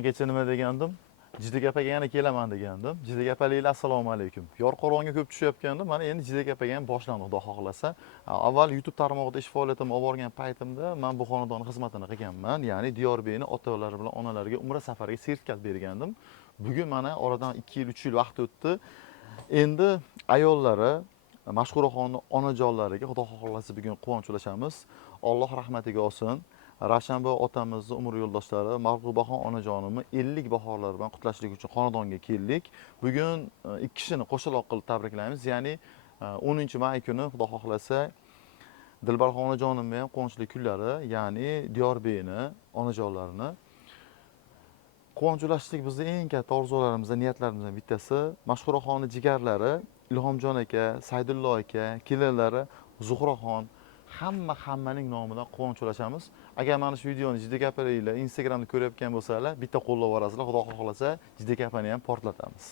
Men kecha nima degandim? Jiddiy gapaga yana kelaman degandim. Jiddiy gapaliklar assalomu alaykum. Yorqo'rg'onga ko'p tushayotgandim. Mana endi jiddiy gapaga ham boshlandi, Xudo xohlasa. Avval YouTube tarmog'ida ish faoliyatimni olib borgan paytimda men bu xonadon xizmatini qilganman. Ya'ni Diyorbekni otalari bilan onalariga umra safariga sertifikat bergandim. Bugun mana oradan 2 yil, 3 yil vaqt o'tdi. Endi ayollari Mashhuraxonning onajonlariga Xudo xohlasa bugun quvonch ulashamiz. Alloh rahmatiga olsin. Ravshanboy otamizni umr yo'ldoshlari Marg'ubaxon onajonimni 50 bahorlar bilan qutlashlik uchun xonadonga keldik. Bugun ikki kishini qo'shaloq qilib tabriklaymiz. Ya'ni 10-may kuni Xudo xohlasa Dilbarxon onajonimning ham quvonchli kunlari, ya'ni Diyorbekni onajonlarini quvonch ulashlik bizning eng katta orzularimizdan, niyatlarimizdan bittasi. Mashhuraxonning jigarlari Ilhomjon aka, Saydullo aka, kelinlari Zuhraxon hammaning nomidan quvonch ulashamiz. Agar mana shu videoni jiddiy gapiringlar, Instagramda ko'rayotgan bo'lsalar, bitta qo'llab yuborasizlar. Xudo xohlasa, jiddiy gapini ham portlatamiz.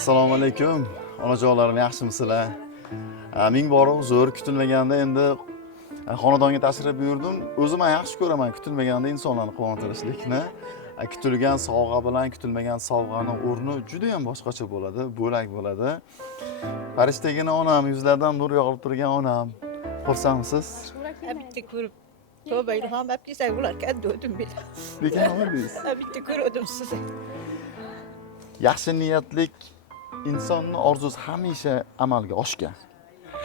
Assalomu alaykum. Onajonlarim, yaxshimisizlar? Ming bor uzr, kutilmaganda endi xonadonga tashrif buyurdim. O'zim ham yaxshi ko'raman kutilmaganda insonlarni quvontirishlikni. Kutilgan sovg'a bilan kutilmagan sovg'aning o'rni juda ham boshqacha bo'ladi, bo'lak bo'ladi. Farishtagina onam, yuzlardan nur yog'ilib turgan onam. Xursandmisiz? Bitta ko'rib. Tavba ilhom apkisa ular kaddodim bil. Lekin nima deysiz? Bitta ko'rdim sizni. Yaxshi niyatlik insonning orzusi hamisha amalga oshgan.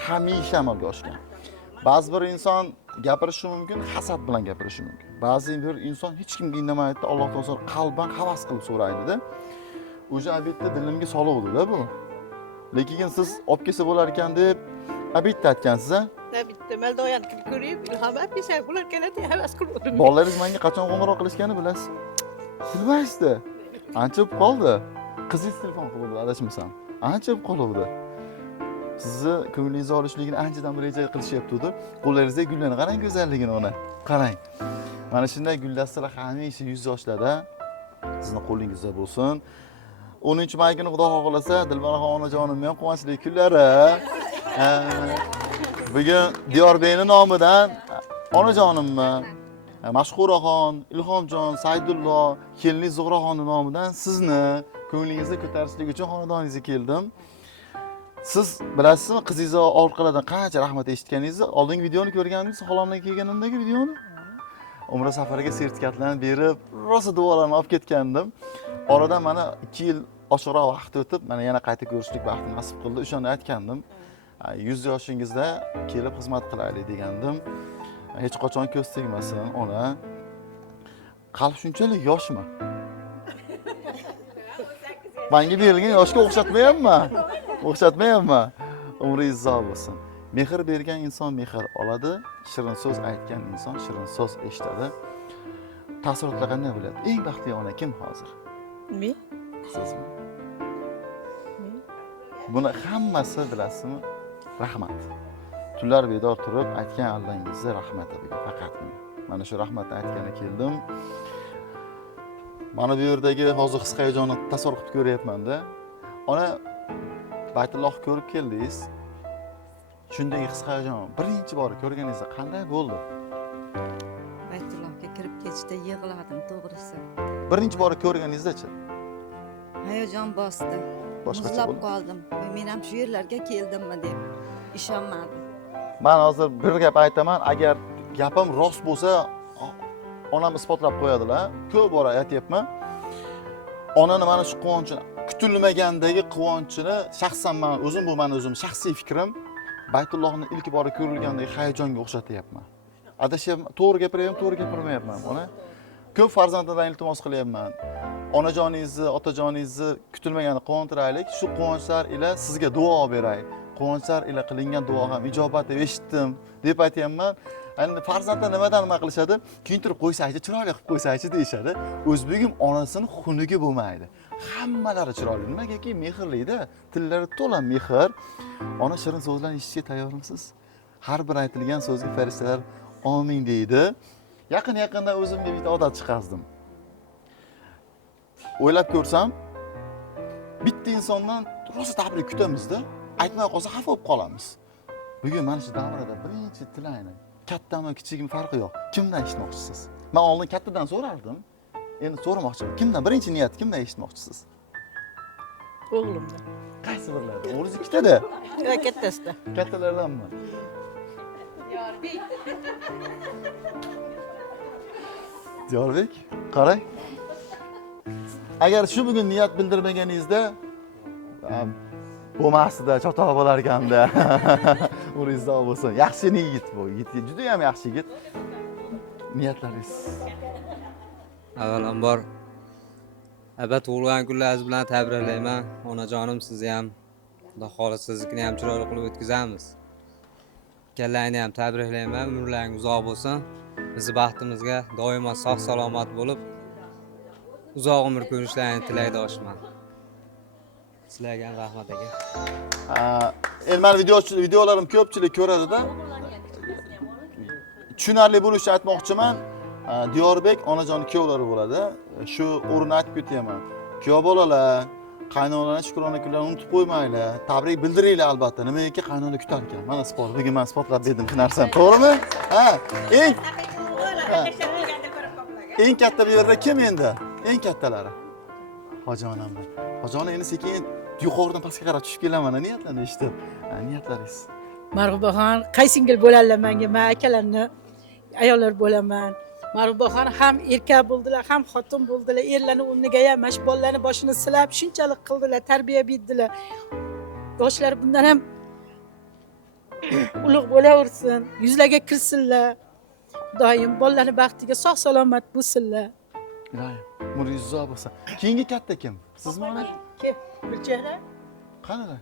Hamisha amalga oshgan. Ba'zi bir inson gapirishi mumkin, hasad bilan gapirishi mumkin. Ba'zi bir inson hech kimga indamaydi, Alloh taolo qalban havas qilib so'raydi-da. O'sha bitta dilimga soluvdi-da bu. Lekin siz olib kelsa bo'lar ekan deb bitta aytgansiz-a? Bitta maldoyan ko'rib, ilhom apkisa ular keladi, havas qildim. Bolalaringiz menga qachon qo'ng'iroq qilishganini bilasiz? Bilmaysizda. Ancha bo'lib qoldi. Qizingiz telefon qildi, adashmasam. Ancha bo'lib qoldi. Sizni ko'nglingizni olishligini anchadan bir reja qilishyapti-da. Qo'llaringizga gullarni qarang, go'zalligini ona. Qarang. Mana shunday guldastlar hamisha yuz yoshlarda sizning qo'lingizda bo'lsin. 10-may kuni Xudo xohlasa Dilbarxon onajonimning ham quvonchli kunlari. Bugun Diyorbekning nomidan onajonimni, Mashhuraxon, Ilhomjon, Saidullo, kelin Zuhraxonning nomidan sizni ko'nglingizni ko'tarishlik uchun xonadoningizga keldim. Siz bilasizmi, qizingiz orqalardan qancha rahmat eshitganingizni? Oldingi videoni ko'rganingiz, xolomdan kelganimdagi videoni? Umra safariga sertifikatlarni berib, rosa duolarni olib ketgandim. Oradan mana 2 yil oshiqroq vaqt o'tib, mana yana qayta ko'rishlik vaqti nasib qildi. O'shanda aytgandim. 100 yoshingizda kelib xizmat qilaylik degandim. Hech qachon ko'z tegmasin ona. Qalb shunchalik yoshmi? Menga berilgan yoshga o'xshatmayapman. O'xshatmayapman. Umringiz uzoq bo'lsin. Mehr bergan inson mehr oladi, shirin so'z aytgan inson shirin so'z eshitadi. Taassurotlar qanday bo'ladi? Eng baxtli ona kim hozir? Men. Sizmi? Buni hammasi bilasizmi? Rahmat. Tunlar bedor turib aytgan Allohingizga rahmat bugun faqatgina. Mana shu rahmatni aytgani keldim. Mana bu yerdagi hozir his hayajonni tasavvur qilib ko'ryapman-da. Ona Baytulloh ko'rib keldingiz. Shundagi his hayajon birinchi bor ko'rganingizda qanday bo'ldi? Baytullohga kirib ketishda yig'ladim, to'g'risi. Birinchi bor ko'rganingizda-chi? Hayajon bosdi. Boshqacha Muzlab bo'ldi? qoldim. Men ham shu yerlarga keldimmi deb ishonmadim. Men hozir bir gap aytaman, agar gapim rost bo'lsa, onam isbotlab qo'yadilar. Ko'p bora aytyapman. Onani mana shu quvonchini, kutilmagandagi quvonchini shaxsan men o'zim bu meni o'zim shaxsiy fikrim, Baytullohning ilk bora ko'rilgandagi hayajonga o'xshatyapman. Adashyapman, to'g'ri gapiryapman, to'g'ri gapirmayapman ona. Ko'p farzandlardan iltimos qilyapman. Onajoningizni, otajoningizni kutilmaganda quvontiraylik. Shu quvonchlar ila sizga duo beray. Quvonchlar ila qilingan duo ham ijobat deb eshitdim deb aytayapman. Endi farzandlar nimadan nima qilishadi? Kiyintirib qo'ysaychi, chiroyli qilib qo'ysaychi deyishadi. O'zbegim onasini xunigi bo'lmaydi. Hammalari chiroyli. Nimagaki mehrli-da, tillari to'la mehr. Ona shirin so'zlarni eshitishga tayyormisiz? Har bir aytilgan so'zga farishtalar amin deydi. Yaqin-yaqinda o'zimga bitta odat chiqazdim. O'ylab ko'rsam, bitta insondan rosa tabrik kutamiz-da, aytmay qolsa xafa bo'lib qolamiz. Bugun mana shu davrada birinchi tilayni, kattami, kichigimi farqi yo'q. Kimdan eshitmoqchisiz? Men oldin kattadan so'rardim. Endi so'ramoqchiman. Kimdan? Birinchi niyat kimdan eshitmoqchisiz? O'g'limdan. Qaysi birlarda? O'g'lingiz ikkitada? Va kattasida. Kattalardanmi? Diyorbek, qarang. Agar shu bugun niyat bildirmaganingizda bo'lmasdi-da, chatoq bo'lar ekanda. Umringiz uzoq bo'lsin. Yaxshi yigit bu. Yigit juda ham yaxshi yigit. Niyatlaringiz. Avvalambor abad tug'ilgan kunlaringiz bilan tabriklayman. Onajonim, sizni ham Xudo xohlasa siznikini ham chiroyli qilib o'tkazamiz. Ikkalangizni ham tabriklayman. Umrlaringiz uzoq bo'lsin. Bizni baxtimizga doimo sog' salomat bo'lib, uzoq umr ko'rishlarini tilaydoshman. Sizlarga ham rahmat aka. Endi men videolarim ko'pchilik ko'radi-da. Tushunarli bo'lishi uchun aytmoqchiman. Diyorbek onajoning kuyovlari bo'ladi. Shu o'rinni aytib ketaman. Kuyov bolalar, qaynonalarni shukrona kunlarini unutib qo'ymanglar. Tabrik bildiringlar albatta. Nimaiki qaynona kutar ekan. Mana sport. Bugun men sportlab berdim shu narsani. To'g'rimi? Ha. Eng katta bu yerda kim endi? Eng kattalari. Hojonamman. Hojona endi sekin yuqoridan pastga qarab tushib kelaman. Niyatlarni eshitib. Niyatlaringiz. Marg'ubaxon qaysingil bo'ladilar menga, men akalarni ayollar bo'laman. Marg'ubaxon ham erkak bo'ldilar, ham xotin bo'ldilar. Erlarni o'rniga ham mash bolalarni boshini silab, shunchalik qildilar, tarbiya berdilar. Yoshlar bundan ham ulug' bo'laversin, yuzlarga kirsinlar. Doim bolalarni baxtiga sog' salomat bo'lsinlar. Iloyim, umringiz uzoq bo'lsin. Keyingi katta kim? Sizmi ona? Kim? Bir chehra? Qanaqa?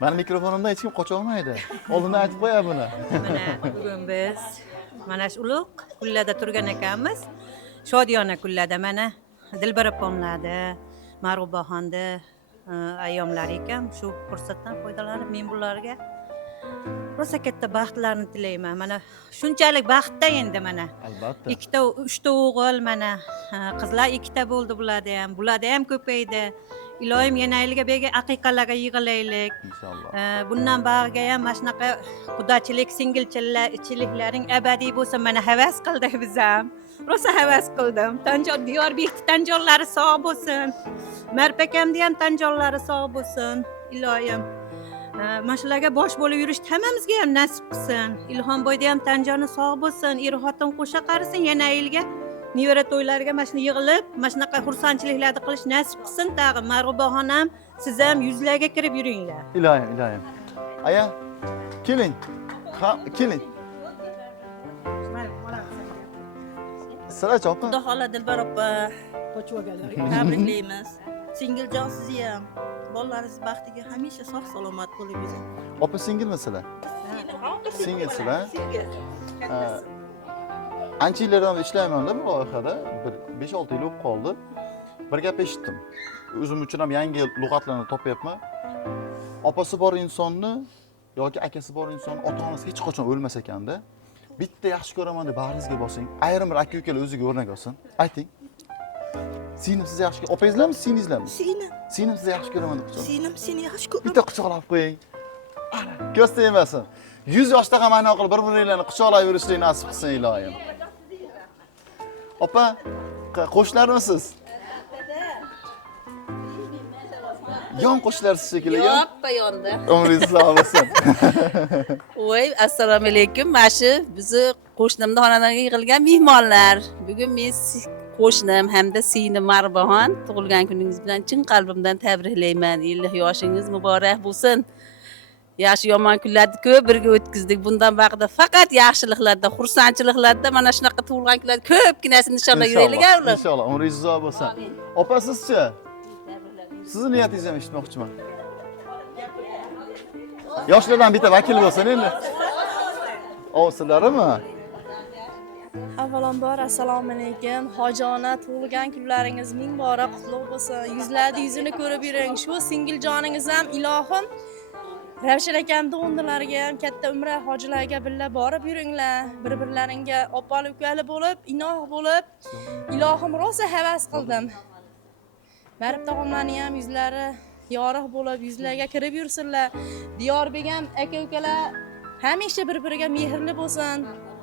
Meni mikrofonimdan hech kim qocha olmaydi. Oldindan aytib qo'ya buni. Mana bugun biz mana shu ulug' kunlarda turgan ekanmiz. Shodiyona kunlarda mana Dilbar opamlarda, Marg'ubaxonda ayyomlar ekan. Shu fursatdan foydalanib men bularga rosa katta baxtlarni tilayman. Mana shunchalik baxtda endi mana. Albatta. Uchta o'g'il mana qizlar ikkita bo'ldi bularda ham. Bularda ham ko'paydi. iloyim yana yilga bega aqiqalarga yig'ilaylik. inshaalloh. Bundan bag'riga ham mana shunaqa xudochilik, singilchiliklarning abadiy bo'lsin. Mana havas qildik biz ham. Rosa havas qildim. Diyorbekni tanjonlari sog' bo'lsin. Marpakamni ham tanjonlari sog' bo'lsin. Iloyim. Mana shularga bosh bo'lib yurish hammamizga ham nasib qilsin. Ilhomboyda ham tanjoni sog' bo'lsin. Er-xotin qo'sha qarisin yana yilga. Nevara to'ylariga mana shuni yig'ilib, mana shunaqa xursandchiliklarni qilish nasib qilsin tag'in. Marg'ubaxonam, siz ham yuzlarga kirib yuringlar. Iloyim. Aya, keling. Ha, keling. Sirach opa. Xudo xola Dilbar opa, tabriklaymiz. Singiljon sizni ham, bolalaringiz baxtiga hamisha sog' salomat bo'lib yuring. Opa singilmisizlar? Singilsizlar? Ancha yillardan ishlayman-da bu loyihada. 5-6 yil bo'lib qoldi. Bir gap eshitdim. O'zim uchun ham yangi lug'atlarni topyapman. Opasi bor insonni yoki akasi bor inson ota-onasi hech qachon o'lmas ekanda. Bitta yaxshi ko'raman deb bag'ringizga bosing. Ayrim bir aka-ukalar o'ziga o'rnak olsin. Ayting. Singlim sizni yaxshi, opangizlarmi, singlingizlarmi? Singlim sizni yaxshi ko'raman deb quchoq. Singlim seni yaxshi ko'raman. Bitta quchoqlab qo'ying. Ana, ko'z tegmasin. 100 yoshda ham aynan qilib bir-biringlarni quchoqlab yurishlik nasib qilsin iloyim. Opa, qo'shnilarmisiz? Yon qo'shnilarsiz shekilli. Yo'q, yonda. Umringiz sog' bo'lsin. Voy, assalomu alaykum. Mana shu bizni qo'shnimning xonadoniga yig'ilgan mehmonlar. Bugun men qo'shnim hamda singlim Marbaxon tug'ilgan kuningiz bilan chin qalbimdan tabriklayman. 50 yoshingiz muborak bo'lsin. Yaxshi yomon kunlarni ko'p birga o'tkazdik. Bundan vaqtda faqat yaxshiliklarda, xursandchiliklarda mana shunaqa tug'ilgan kunlar ko'pginasini inshaalloh yuraylik ular. Inshaalloh, umringiz uzoq bo'lsin. Opa sizchi? Sizni niyatingizni ham eshitmoqchiman. Yoshlardan bitta vakil bo'lsin endi. O, sizlarmi? Avvalambor assalomu alaykum. Hojona tug'ilgan kunlaringiz ming bora qutlug' bo'lsin. Yuzlarni yuzini ko'rib yuring. Shu singiljoningiz ham ilohim Ravshan akam o'ndilariga ham katta umra hojilarga birga borib yuringlar. Bir-birlaringga opali-ukali bo'lib, inoq bo'lib, ilohim rosa havas qildim. Marib tog'amlarning ham yuzlari yorug' bo'lib, yuzlarga kirib yursinlar. Diyorbek ham aka-ukalar hamisha bir-biriga mehrli bo'lsin.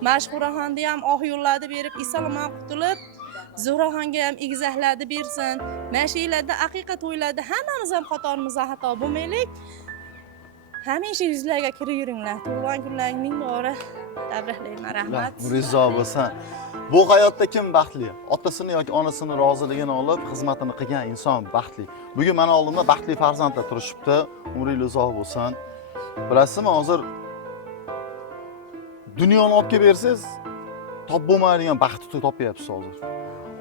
Mashhuraxonni ham oq yo'llarni berib, eson-omon qutulib, Zuhraxonga ham egizaklarni bersin. Mana shu yillarda aqiqa to'ylarda hammamiz ham xatorimizda xato bo'lmaylik. Hamisha yuzlarga kirib yuringlar. Tug'ilgan kunlaring ming bora tabriklayman. Rahmat. Rizo bo'lsin. Bu hayotda kim baxtli? Otasini yoki onasini roziligini olib, xizmatini qilgan inson baxtli. Bugun mana oldimda baxtli farzandlar turishibdi. Umringiz uzoq bo'lsin. Bilasizmi, hozir dunyoni olib kelib bersangiz, top bo'lmaydigan baxtni topyapsiz hozir.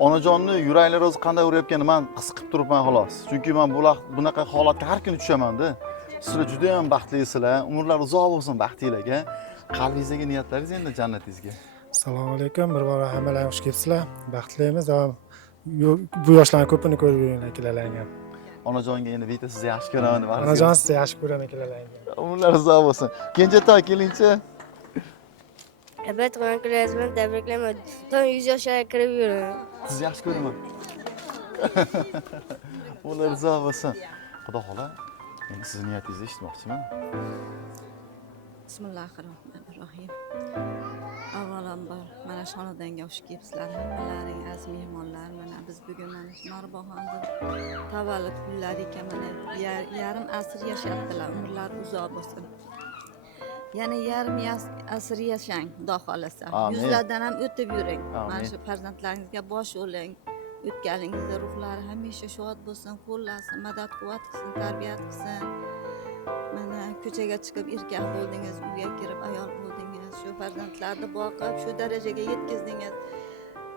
Onajonni yuraklaringiz qanday urayotganini men his qilib turibman xolos. Chunki men bunaqa holatga har kuni tushaman-da. Sizlar juda ham baxtlisizlar. Umrlar uzoq bo'lsin baxtingizga. Qalbingizdagi niyatlaringiz endi jannatingizga. Assalomu alaykum. Bir bora hammalarga xush kelibsizlar. Baxtlilaymiz. Bu yoshlarni ko'pini ko'rib yuringlar akalalarga. Onajonga endi bitta sizni yaxshi ko'raman deb. Onajon sizni yaxshi ko'raman akalalarga. Umrlar uzoq bo'lsin. Kenjatoy kelingchi. Albatta, tug'ilgan kuningiz bilan tabriklayman. To'y 100 yoshga kirib yuring. Sizni yaxshi ko'raman. Umrlar uzoq bo'lsin. Xudo xola, men sizni niyatingizni eshitmoqchiman. Bismillahirrohmanirrohim. Avvalambor mana shu xonadonga xush kelibsizlar. Hammalaring aziz mehmonlar. Mana biz bugun mana shu Marg'ubaxonda tavallud kunlari ekan. Mana yarim asr yashayaptilar. Umrlari uzoq bo'lsin. Yana yarim asr yashang, Xudo xolasa. Yuzlardan ham o'tib yuring. Mana shu farzandlaringizga bosh bo'ling. O'tganingizda ruhlari hamisha shod bo'lsin, qo'llasin, madad-quvvat qilsin, tarbiyat qilsin. Mana ko'chaga chiqib erkak bo'ldingiz, uyga kirib ayol bo'ldingiz. Shu farzandlarni boqib, shu darajaga yetkazdingiz.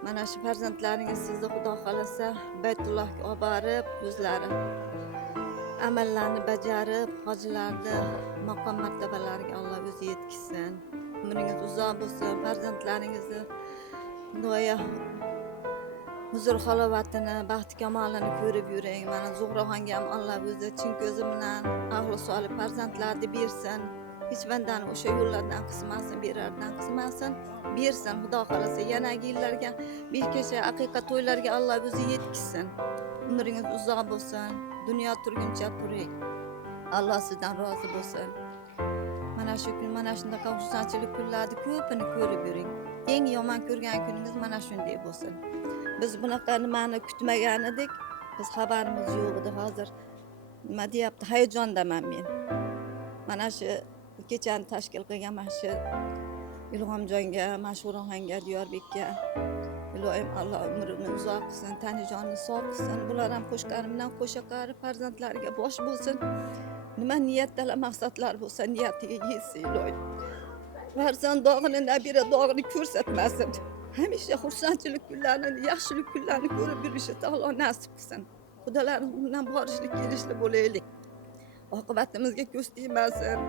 Mana shu farzandlaringiz sizni Xudo xolasa Baytullohga olib borib, o'zlari amallarni bajarib, hojilarni maqom martabalariga Alloh o'zi yetkazsin. Umringiz uzoq bo'lsin, farzandlaringizni doya huzur halovatini, baxt kamolini ko'rib yuring. Mana Zuhraxonga ham Alloh o'zi chin ko'zi bilan ahli solih farzandlarni bersin. Hech bandani o'sha yo'llardan qismasin, berardan qismasin, bersin. Xudo xolasa yanagi yillarga besh kecha aqiqa to'ylarga Alloh o'zi yetkazsin. umringiz uzoq bo'lsin. Dunyo turguncha turing. Alloh sizdan rozi bo'lsin. Mana shu kun, mana shunaqa xursandchilik kunlarni ko'pini ko'rib yuring. Eng yomon ko'rgan kuningiz mana shunday bo'lsin. Biz bunaqa nimani kutmagan edik. Biz xabarimiz yo'q edi hozir. Nima deyapti? Hayajondaman men. Mana shu kechani tashkil qilgan mana shu Ilhomjonga, Mashhuraxonga, Diyorbekka ilohim Alloh umrini uzoq qilsin, tanijonni sog' qilsin. Bular ham qo'shqarimdan qo'shaqari farzandlariga bosh bo'lsin. Nima niyatdalar, maqsadlar bo'lsa niyatiga yetsin ilohim. Farzand dog'ini, nabira dog'ini ko'rsatmasin. Hamisha xursandchilik kunlarini, yaxshilik kunlarini ko'rib yurishni Alloh nasib qilsin. Xudolarimiz bundan borishlik, kelishli bo'laylik. Oqibatimizga ko'z tegmasin.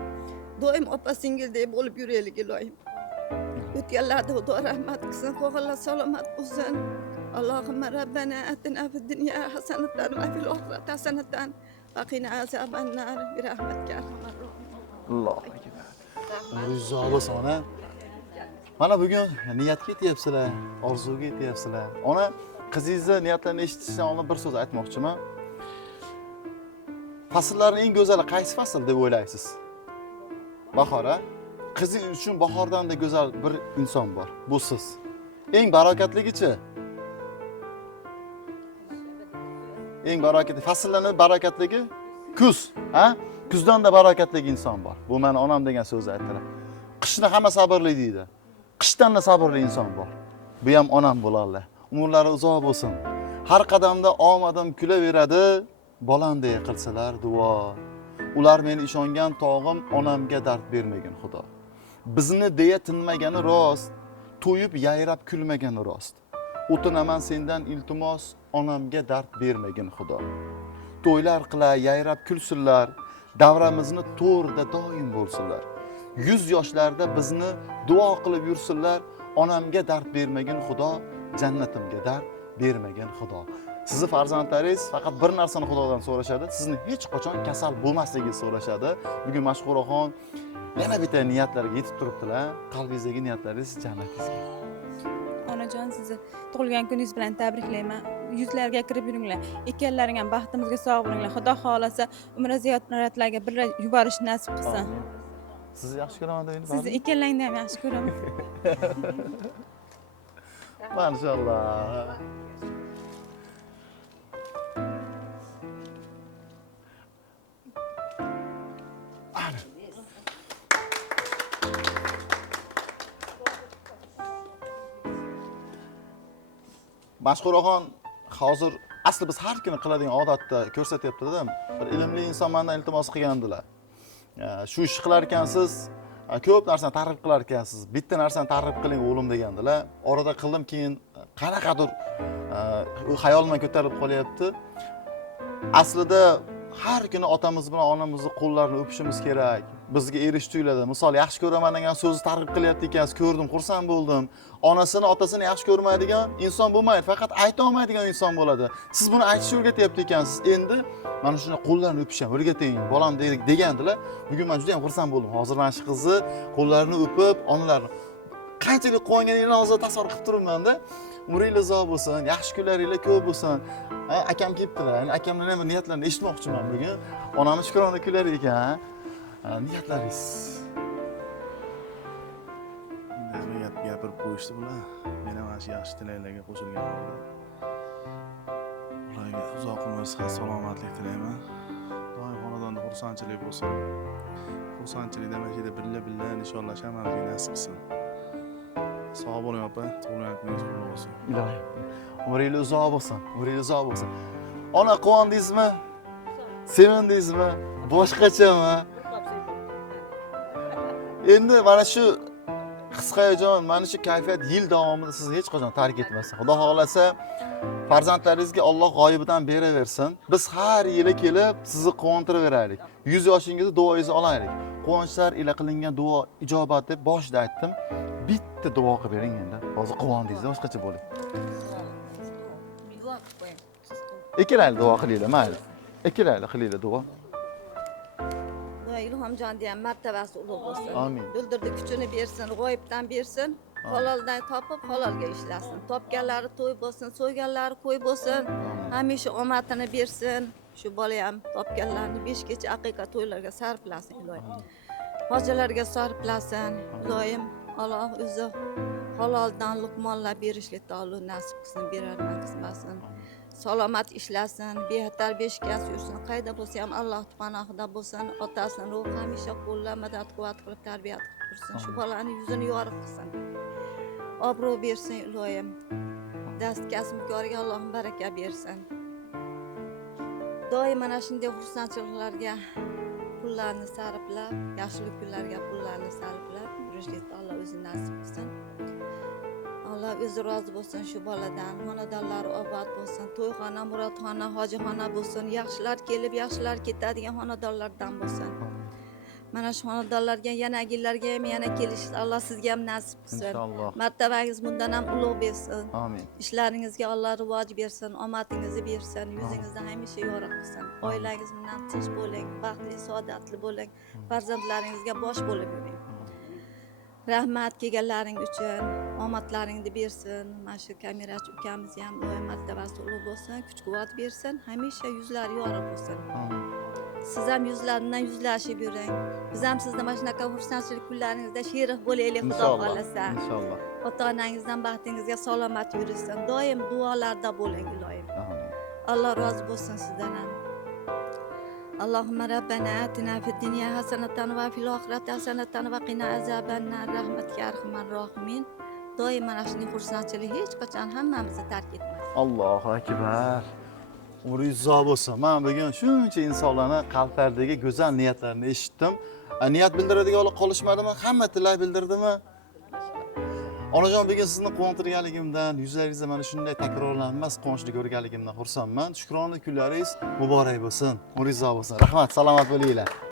Doim opa singildek bo'lib yuraylik ilohim. O'tganlarda Xudo rahmat qilsin, qo'g'illar salomat bo'lsin. Allohumma rabbana atina fid dunya hasanatan va fil oxirati hasanatan va qina azaban nar bi rahmatika arhamar rohimin. Alloh akbar. Umringiz uzoq bo'lsin ona. Mana bugun niyatga yetyapsizlar, orzuga yetyapsizlar. Ona, qizingizni niyatlarini eshitishdan oldin bir so'z aytmoqchiman. Fasllarning eng go'zali qaysi fasl deb o'ylaysiz? Bahor, a? Qizingiz uchun bahordan-da go'zal bir inson bor. Bu siz. Eng barakatligichi? Eng barakatli fasllarning barakatligi kuz, ha? Kuzdan-da barakatli inson bor. Bu meni onam degan so'z aytdilar. Qishni hamma sabrli deydi. Qishdan-da sabrli inson bor. Bu ham onam bo'ladi. Umrlari uzoq bo'lsin. Har qadamda omadim kulaveradi, bolamday qilsalar duo. Ular meni ishongan tog'im, onamga dard bermagin Xudo. Bizni deya tinmagani rost, to'yib yayrab kulmagani rost. O'tinaman sendan iltimos, onamga dard bermagin Xudo. To'ylar qilar, yayrab kulsinlar, davramizni to'rda doim bo'lsinlar. 100 yoshlarda bizni duo qilib yursinlar, onamga dard bermagin Xudo, jannatimga dard bermagin Xudo. Sizni farzandlaringiz faqat bir narsani Xudodan so'rashadi, sizni hech qachon kasal bo'lmasligingizni so'rashadi. Bugun Mashhuraxon yana bitta niyatlarga yetib turibdilar. Qalbingizdagi niyatlaringiz jannatingizga. Onajon, sizni tug'ilgan kuningiz bilan tabriklayman. Yuzlarga kirib yuringlar. Ikkalalaring ham baxtimizga sog' bo'linglar. Xudo xolasa umr ziyoratlarga birga yuborishni nasib qilsin. Sizni yaxshi ko'raman deb Sizni ikkalangni ham yaxshi ko'raman. Maşallah. Mashhuraxon hozir asli biz har kuni qiladigan odatda ko'rsatyapti-da, bir ilmli inson mendan iltimos qilgandilar. Shu ish qilar ekansiz, ko'p narsani targ'ib qilar ekansiz. Bitta narsani targ'ib qiling o'g'lim degandilar. Orada qildim, keyin qanaqadir xayolimdan ko'tarilib qolyapti. Aslida har kuni otamiz bilan onamizni qo'llarini o'pishimiz kerak. Bizga erish tuyuladi. Misol, yaxshi ko'raman degan so'zni targ'ib qilyapti ekansiz, ko'rdim, xursand bo'ldim. Onasini, otasini yaxshi ko'rmaydigan inson bo'lmaydi, faqat ayta olmaydigan inson bo'ladi. Siz buni aytishni o'rgatyapti ekansiz. Endi mana shunday qo'llarini o'pishni o'rgating, bolam degandilar. Bugun men juda ham xursand bo'ldim. Hozir mana shu qizni qo'llarini o'pib, onalarini qanchalik quvonganingni hozir tasavvur qilib turibman-da. Umringiz uzoq bo'lsin, yaxshi kunlaringiz ko'p bo'lsin. Akam kelibdilar. Akamning ham niyatlarini eshitmoqchiman bugun. Onamni shukrona kunlari ekan. Niyatlaringiz. Gapirib qo'yishdi bular. Men ham mana shu yaxshi tilaklarga qo'shilgan bo'ldim. Ularga uzoq umr, sihat, salomatlik tilayman. Doim xonadonda xursandchilik bo'lsin. Xursandchilik demakida billa nishonlash hammamizga nasib qilsin. Sog' bo'ling opa, tug'ilgan kuningiz qutlug' bo'lsin. Ilohim. Umringiz uzoq bo'lsin, umringiz uzoq bo'lsin. Ona, quvondingizmi? Sevindingizmi? Boshqachami? Endi mana shu his-hayajon, mana shu kayfiyat yil davomida sizni hech qachon tark etmasin. Xudo xolasa farzandlaringizga Alloh g'oyibidan beraversin. Biz har yili kelib sizni quvontiraveraylik. 100 yoshingizni duoingizni olaylik. Quvonchlar ila qilingan duo ijobat deb boshida aytdim. Bitta duo qilib bering endi. Hozir quvondingiz, boshqacha bo'ling. Ikkalayli duo qilaylik, mayli. Ikkalayli qilaylik duo. Ilhomjonni ham martabasi ulug' bo'lsin. Amin. Bildirdi kuchini bersin, g'oyibdan bersin. haloldan topib halolga ishlasin. Topganlari to'y bo'lsin, so'yganlari qo'y bo'lsin. Hamisha omadini bersin. Shu bola ham topganlarni 5 kecha aqiqa to'ylarga sarflasin iloyim. Hojilarga sarflasin iloyim. Alloh o'zi haloldan luqmonlar berishlik ta'lu nasib qilsin, berarman qismasin. Salomat ishlasin, behatar beshikasi yursin. Qayda bo'lsa ham Alloh panohida bo'lsin. Otasini ruhi hamisha qo'llab madad quvvat qilib tarbiyat qilib tursin. Shu bolani yuzini yorug' qilsin. Obro' bersin iloyim. Dast kasb-koriga Alloh baraka bersin. Doim mana shunday xursandchiliklarga pullarni sarflab, yaxshilik kunlarga pullarni sarflab yurishlikni Alloh o'zi nasib qilsin. Alloh o'zi rozi bo'lsin shu boladan. Xonadonlari obod bo'lsin. To'yxona, murodxona, hojixona bo'lsin. Yaxshilar kelib, yaxshilar ketadigan xonadonlardan bo'lsin. Mana shu xonadonlarga, yanagillarga ham yana kelish Alloh sizga ham nasib qilsin. Inshaalloh. Martabangiz bundan ham ulug' bersin. Amin. Ishlaringizga Alloh rivoj bersin, omadingizni bersin, yuzingizni hamisha yorug' qilsin. Oilangiz bilan tinch bo'ling, baxtli, saodatli bo'ling. Farzandlaringizga bosh bo'lib yuring. Rahmat kelganlaring uchun, omadlaringni bersin. Mana shu kamerachi ukamiz ham doim martabasi ulug' bo'lsin, kuch-quvvat bersin, hamisha yuzlari yorug' bo'lsin. Siz ham yuzlaridan yuzlashib yuring. Biz ham sizni mana shunaqa xursandchilik kunlaringizda sherif bo'laylik, Xudo xolasa. Inshaalloh. Ota-onangizdan baxtingizga salomat yursin. Doim duolarda bo'ling iloyim. Amin. Alloh rozi bo'lsin sizdan ham. Allohumma rabbana atina fid dunya hasanatan va fil oxirati hasanatan va qina azabannar rahmatika arhamar rohimin. Doim mana shunday xursandchilik hech qachon hammamizni tark etmasin. Allohu akbar. Umringiz uzoq bo'lsin. Men bugun shuncha insonlarning qalblaridagi go'zal niyatlarini eshitdim. Niyat bildiradiganlar qolishmadimi? Hamma tilak bildirdimi? Onajon, bugun sizni quvontirganligimdan, yuzlaringizda mana shunday takrorlanmas quvonchni ko'rganligimdan xursandman. Shukronalik kunlaringiz muborak bo'lsin. Umringiz uzoq bo'lsin. Rahmat, salomat bo'linglar.